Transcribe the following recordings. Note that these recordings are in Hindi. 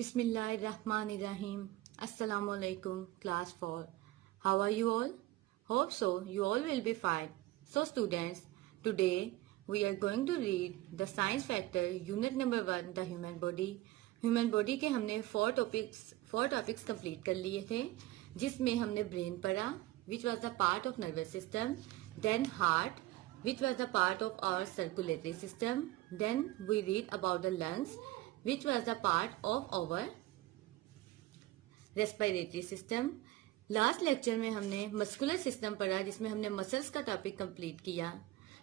Bismillahirrahmanirrahim. Assalamualaikum, class 4. How are you all? Hope so. You all will be fine. So students, today we are going to read the science factor unit number 1, the human body. Human body के हमने four topics complete कर लिए थे, जिसमें हमने brain पढ़ा, which was the part of nervous system, then heart, which was the part of our circulatory system, then we read about the lungs, which was the part of our respiratory system. Last lecture में हमने मस्कुलर सिस्टम पढ़ा, जिसमें हमने मसल्स का टॉपिक कंप्लीट किया.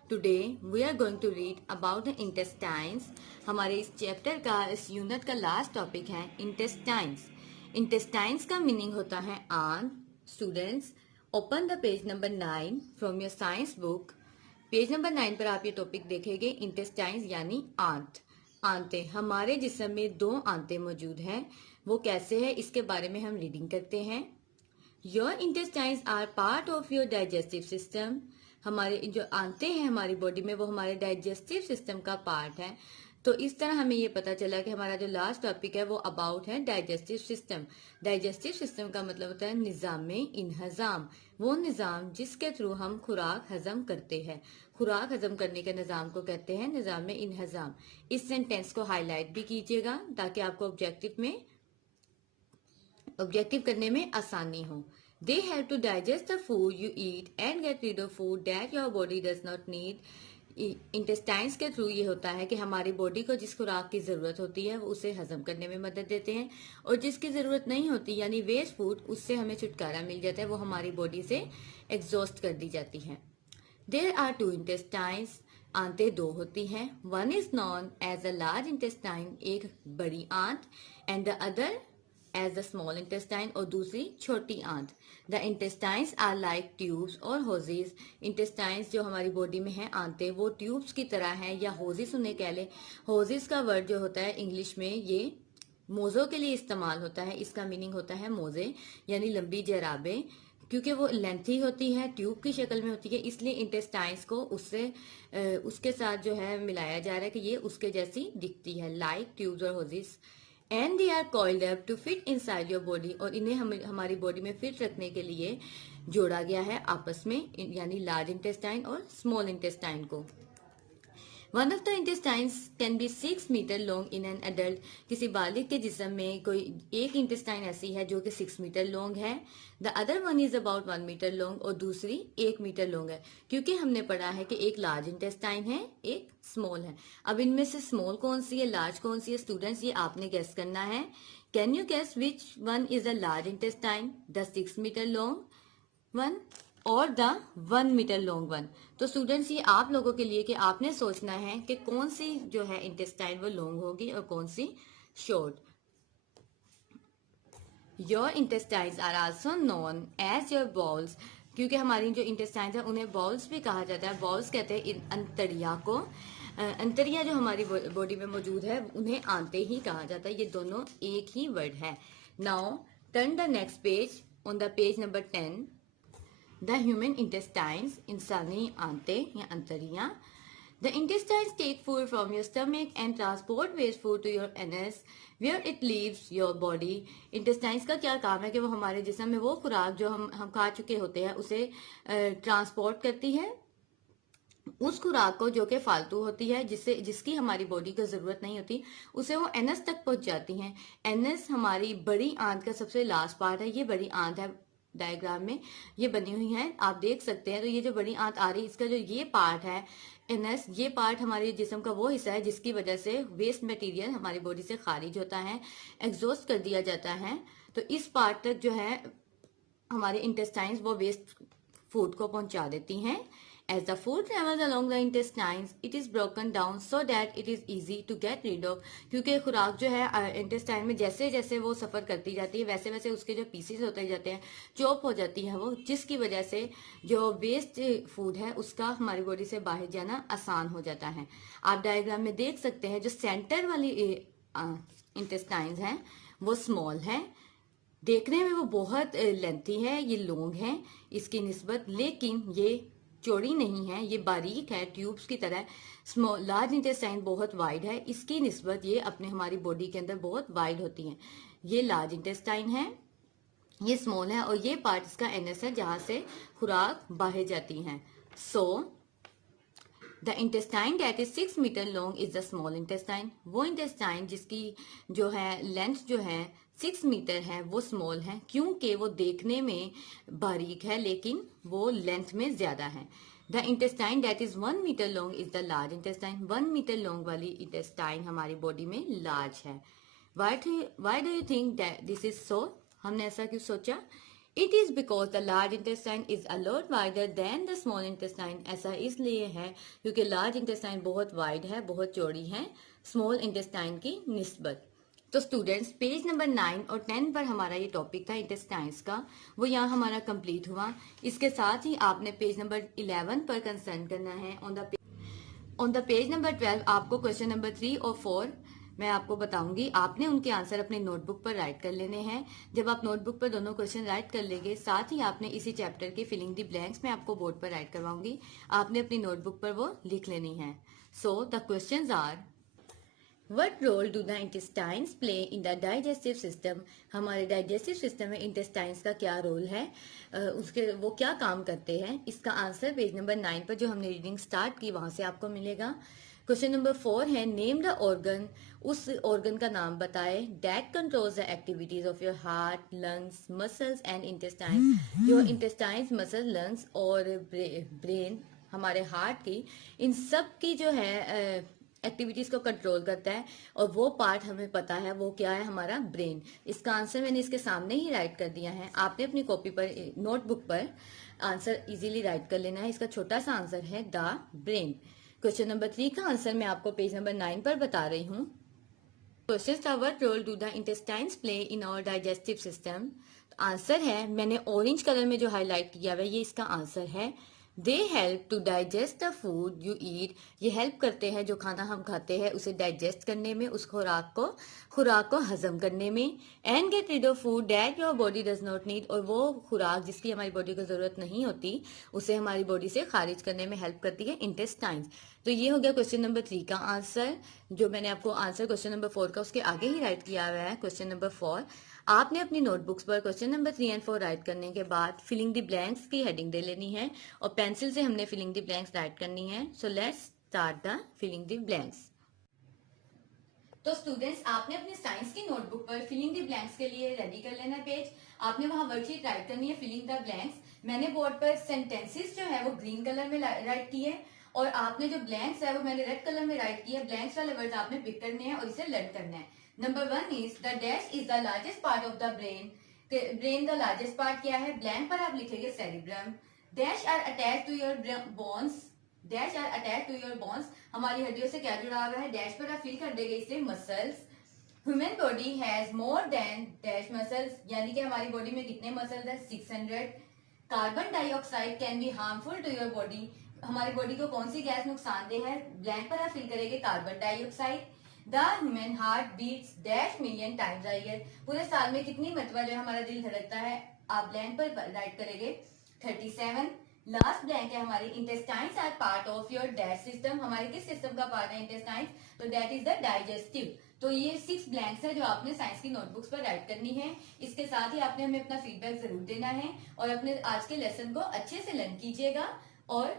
Today we are going to read about the intestines. हमारे इस चैप्टर का, इस यूनिट का लास्ट टॉपिक है इंटेस्टाइन्स. इंटेस्टाइन्स का मीनिंग होता है आंत. Students, open the page number 9 from your science book. Page number 9 पर आप ये टॉपिक देखेंगे, इंटेस्टाइन्स यानी आंत. आंतें, हमारे जिस्म में 2 आंतें मौजूद हैं. वो कैसे है, इसके बारे में हम रीडिंग करते हैं. Your intestines are part of your digestive system. हमारे जो आंतें हैं हमारी बॉडी में, वो हमारे डाइजेस्टिव सिस्टम का पार्ट है. तो इस तरह हमें ये पता चला कि हमारा जो लास्ट टॉपिक है वो अबाउट है डाइजेस्टिव सिस्टम. डाइजेस्टिव सिस्टम का मतलब होता है निज़ाम इंहज़ाम, वो निज़ाम जिसके थ्रू हम खुराक हजम करते हैं. खुराक हजम करने के निज़ाम को कहते हैं निज़ाम इंहज़ाम. इस सेंटेंस को हाईलाइट भी कीजिएगा ताकि आपको ऑब्जेक्टिव करने में आसानी हो. They help to digest the food you eat and get rid of food that your body does not need. Intestines के थ्रू ये होता है कि हमारी बॉडी को जिस खुराक की जरूरत होती है वो उसे हजम करने में मदद देते हैं, और जिसकी जरूरत नहीं होती यानी वेस्ट फूड, उससे हमें छुटकारा मिल जाता है, वो हमारी बॉडी से एग्जॉस्ट कर दी जाती है. There are 2 intestines. आंतें 2 होती हैं. One is known as a large intestine, एक बड़ी आंत, and the other as the small intestine, और दूसरी छोटी आंत. The intestines are like tubes और होजेस. इंटेस्टाइन्स जो हमारी बॉडी में है, आंतें, वो ट्यूब्स की तरह हैं, या होजेस उन्हें कह ले. होजेस का वर्ड जो होता है इंग्लिश में, ये मोजों के लिए इस्तेमाल होता है. इसका मीनिंग होता है मोजे यानी लंबी जराबें. क्योंकि वो लेंथी होती है, ट्यूब की शक्ल में होती है, इसलिए इंटेस्टाइन्स को उसके साथ जो है मिलाया जा रहा है कि ये उसके जैसी दिखती है, लाइक ट्यूब्स और hoses. And they are coiled up to fit inside your body, और इन्हें हमारी बॉडी में फिट रखने के लिए जोड़ा गया है आपस में, यानी लार्ज इंटेस्टाइन और स्मॉल इंटेस्टाइन को. One of the intestines can be 6 meter long in an adult. किसी बालिग के जिस्म में कोई एक इंटेस्टाइन ऐसी है जो कि 6 मीटर लॉन्ग है. The other one is about 1 meter long, और दूसरी 1 मीटर लॉन्ग है. क्योंकि हमने पढ़ा है कि एक लार्ज इंटेस्टाइन है, एक स्मॉल है. अब इनमें से स्मॉल कौन सी है, लार्ज कौन सी है, स्टूडेंट्स ये आपने गेस करना है. Can you guess which one is a large intestine, the 6 meter long one और द 1 मीटर लॉन्ग वन. तो स्टूडेंट्स ये आप लोगों के लिए कि आपने सोचना है कि कौन सी जो है इंटेस्टाइन वो लॉन्ग होगी और कौन सी short. Your intestines are also known as your bowels. क्योंकि हमारी जो इंटेस्टाइन्स है उन्हें बॉल्स भी कहा जाता है. बॉल्स कहते हैं अंतड़िया को. अंतड़िया जो हमारी बॉडी में मौजूद है उन्हें आंतें ही कहा जाता है. ये दोनों एक ही वर्ड है. Now turn the next page on the page number 10. The human intestines, इंसानी आंतें या अंतड़ियां. The intestines take food from your stomach and transport waste food to your anus, where it leaves your body. Intestines का क्या काम है कि वो हमारे जिस्म में वो खुराक जो हम खा चुके होते हैं उसे ट्रांसपोर्ट करती है. उस खुराक को जो कि फालतू होती है, जिसकी हमारी बॉडी को जरूरत नहीं होती, उसे वो एनस तक पहुंच जाती हैं. एनस हमारी बड़ी आंत का सबसे लास्ट पार्ट है. ये बड़ी आंत है, डायग्राम में ये बनी हुई है, आप देख सकते हैं. तो ये जो बड़ी आंत आ रही है, इसका जो ये पार्ट है एनस, ये पार्ट हमारे जिस्म का वो हिस्सा है जिसकी वजह से वेस्ट मटेरियल हमारी बॉडी से खारिज होता है, एग्जॉस्ट कर दिया जाता है. तो इस पार्ट तक जो है हमारे इंटेस्टाइन्स वो वेस्ट फूड को पहुंचा देती हैं. As the food travels along the intestines, it is broken down so that it is easy to get rid of. क्योंकि खुराक जो है इंटेस्टाइन में जैसे जैसे वो सफर करती जाती है, वैसे वैसे उसके जो पीसेस होते जाते हैं, चॉप हो जाती है वो, जिसकी वजह से जो वेस्ट फूड है उसका हमारी बॉडी से बाहर जाना आसान हो जाता है. आप डायग्राम में देख सकते हैं जो सेंटर वाली इंटेस्टाइन्स हैं वो स्मॉल है. देखने में वो बहुत लेंथी है, ये लॉन्ग है इसकी निस्बत, लेकिन ये चौड़ी नहीं है, ये बारीक है, ट्यूब्स की तरह. स्मॉल लार्ज इंटेस्टाइन बहुत वाइड है, इसकी निस्बत ये अपने हमारी बॉडी के अंदर बहुत वाइड होती हैं। ये लार्ज इंटेस्टाइन है, ये स्मॉल है, और ये पार्ट इसका एनएस है जहां से खुराक बाहर जाती हैं। So the intestine that is 6 meter long is the small intestine. वो इंटेस्टाइन जिसकी जो है लेंथ जो है 6 मीटर है वो स्मॉल है, क्योंकि वो देखने में बारीक है लेकिन वो लेंथ में ज्यादा है। The intestine that is 1 meter long is the large intestine. 1 meter long वाली इंटेस्टाइन हमारी बॉडी में लार्ज है। Why do you think that this is so? हमने ऐसा क्यों सोचा? It is because the large intestine is a lot wider than the small intestine. ऐसा इसलिए है क्योंकि लार्ज इंटेस्टाइन बहुत वाइड है, बहुत चौड़ी है स्मॉल इंटेस्टाइन की निस्बत। तो स्टूडेंट्स, पेज नंबर 9 और 10 पर हमारा ये टॉपिक था इंटेस्टाइन्स का, वो यहाँ हमारा कंप्लीट हुआ। इसके साथ ही आपने पेज नंबर 11 पर कंसर्न करना है। ऑन द पेज नंबर 12 आपको क्वेश्चन नंबर 3 और 4 मैं आपको बताऊंगी। आपने उनके आंसर अपने नोटबुक पर राइट कर लेने हैं। जब आप नोटबुक पर दोनों क्वेश्चन राइट कर लेंगे, साथ ही आपने इसी चैप्टर के फिलिंग द ब्लैंक्स मैं आपको बोर्ड पर राइट करवाऊंगी, आपने अपनी नोटबुक पर वो लिख लेनी है। So the questions are, What role do the intestines play in the digestive system? हमारे डाइजेस्टिव सिस्टम में इंटेस्टाइन्स का क्या रोल है, उसके वो क्या काम करते हैं? इसका आंसर पेज नंबर 9 पर जो हमने रीडिंग स्टार्ट की वहां से आपको मिलेगा। क्वेश्चन नंबर 4 है, नेम द ऑर्गन। उस ऑर्गन का नाम बताए that controls the activities of your heart, lungs, muscles and intestines. जो इंटेस्टाइन्स, मसल, लंग्स और ब्रेन हमारे हार्ट की, इन सब की जो है एक्टिविटीज को कंट्रोल करता है, और वो पार्ट हमें पता है वो क्या है, हमारा ब्रेन। इसका आंसर मैंने इसके सामने ही राइट कर दिया है। आपने अपनी कॉपी पर, नोटबुक पर आंसर इजीली राइट कर लेना है। इसका छोटा सा आंसर है द ब्रेन। क्वेश्चन नंबर 3 का आंसर मैं आपको पेज नंबर 9 पर बता रही हूँ। क्वेश्चन था, what role do the intestines play in our digestive system? Answer है, मैंने ऑरेंज कलर में जो हाईलाइट किया हुआ है ये इसका आंसर है। They help to digest the food you eat. ये हेल्प करते हैं जो खाना हम खाते हैं उसे डाइजेस्ट करने में, उस खुराक को हजम करने में। And get rid of food that your body does not need. और वो खुराक जिसकी हमारी बॉडी को जरूरत नहीं होती उसे हमारी बॉडी से खारिज करने में हेल्प करती है इंटेस्टाइन्स। तो ये हो गया क्वेश्चन नंबर 3 का आंसर। जो मैंने आपको आंसर क्वेश्चन नंबर 4 का उसके आगे ही राइट किया हुआ है। क्वेश्चन नंबर 4 आपने अपनी नोटबुक्स पर क्वेश्चन नंबर 3 एंड 4 राइट करने के बाद फिलिंग द ब्लैंक्स की हेडिंग दे लेनी है, और पेंसिल से हमने फिलिंग द ब्लैंक्स राइट करनी है। So let's start the filling the blanks. तो स्टूडेंट्स, आपने अपनी साइंस की नोटबुक पर फिलिंग द ब्लैंक्स के लिए रेडी कर लेना पेज। आपने वहां वर्कशीट राइट करनी है फिलिंग द ब्लैंक्स। मैंने बोर्ड पर सेंटेंसेस जो है वो ग्रीन कलर में राइट की है, और आपने जो ब्लैंक्स है वो मैंने रेड कलर में राइट किया है। ब्लैंक्स वाले वर्ड आपने पिक करने हैं और इसे लर्न करना है। Number 1 is the dash is the largest part of the brain. Brain the largest part क्या है? ब्लैंक पर आप लिखेंगे cerebrum. Dash are attach to your bones. Dash are attach to your bones, हमारी हड्डियों से क्या जुड़ा हुआ है? डैश पर आप फिल कर देंगे इसे muscles. Human body has more than dash muscles, यानी कि हमारी बॉडी में कितने मसल्स है? 600। Carbon dioxide can be harmful to your body. हमारी बॉडी को कौन सी गैस नुकसानदेह है? ब्लैंक पर आप फिल करेंगे carbon dioxide. The human heart beats dash million times a year. पूरे साल में कितनी मरतबा जो हमारा दिल धड़कता है? आप ब्लैंक पर राइट करेंगे 37। लास्ट ब्लैंक है हमारी, intestines are part of your dash system. हमारे किस सिस्टम का पार्ट है इंटेस्टाइन्स? तो दैट इज द डाइजेस्टिव। तो ये 6 ब्लैंक्स है जो आपने साइंस की नोटबुक्स पर राइट करनी है। इसके साथ ही आपने हमें अपना फीडबैक जरूर देना है, और अपने आज के लेसन को अच्छे से लर्न कीजिएगा और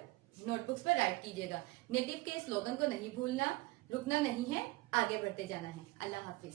नोटबुक्स पर राइट कीजिएगा। नेटिव के स्लोगन को नहीं भूलना, रुकना नहीं है, आगे बढ़ते जाना है। अल्लाह हाफिज।